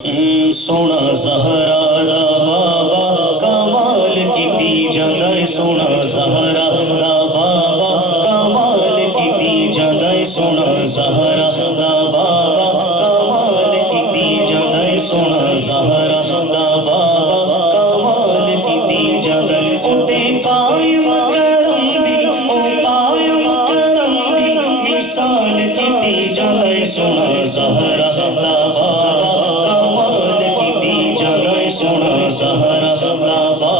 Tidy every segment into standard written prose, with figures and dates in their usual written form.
सोना ज़हरा दा बाबा कमाल कीती जांदा है। सोना ज़हरा दा बाबा कमाल कीती जांदा है। सोना ज़हरा दा बाबा कमाल कीती जांदा है। सोना ज़हरा दा बाबा कमाल कीती जांदा है। ओते कायम करम दी ओ कायम करम दी मिसाल कीती जांदा है। सोना ज़हरा दा बाबा सोना ज़हरा दा बाबा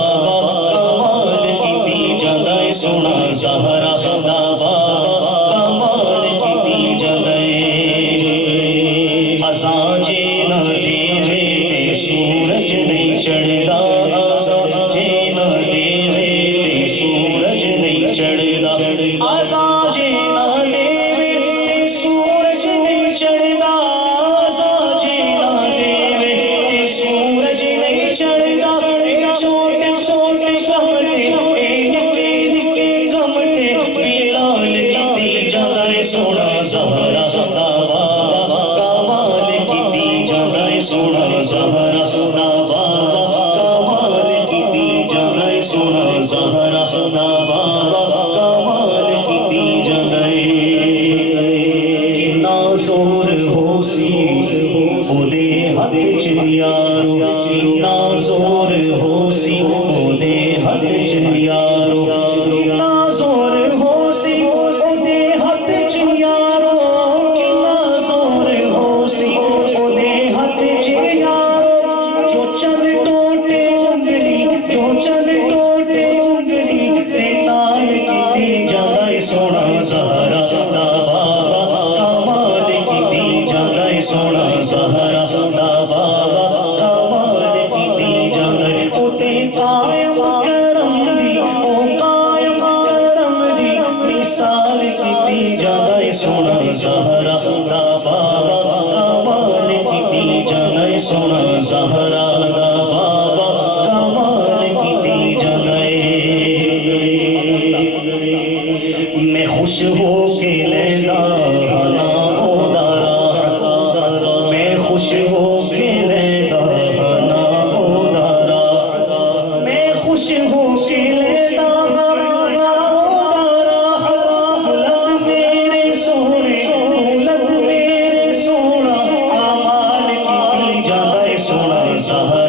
कमाल कीती जांदा है। सोना ज़हरा दा बाबा कमाल कीती जांदा है। असां जे ना देवे ते सूरज नहीं चढ़दा, असां जे ना देवे ते सूरज नहीं चढ़दा, असां जे ना देवे ते सूरज नहीं चढ़दा, असां जे ना देवे ते सूरज नहीं चढ़दा। छोटे छोटे गमते निके निके गमते बिलाल कीती जांदा है। सोना ज़हरा दा बाबा कमाल कीती जांदा है। सोना ज़हरा दा बाबा कमाल कीती जांदा है। सोना ज़हरा दा बाबा कमाल कीती जांदा है। किन्ना जोर होसी ओदे हथ च यारो, किन्ना जोर होसी ओदे हथ च यारो, किन्ना जोर होसी ओदे हथ च यारो, किन्ना जोर होसी ओदे हथ च यारो। जो चंद टोटे उंगली, जो चंद टोटे उंगली ते नाल कीती जांदा है। सोना ज़हरा दा बाबा कमाल कीती जांदा है। सोना ज़हरा दा बाबा कमाल कीती जांदा है। ओते कायम करम दी ओ कायम करम दी मिसाल कीती जांदा है। सोना ज़हरा दा बाबा कमाल कीती जांदा है। सोना ज़हरा दा बाबा कमाल कीती जांदा है। मैं खुश हो के लैला ना ओदा राह, मैं खुश हो के लैला ना ओदा राह, मैं खुश हो के लैला ना ओदा राह। बुलंद मेरे सोने, बुलंद मेरे सोना कमाल कीती जांदा है। सोना ज़हरा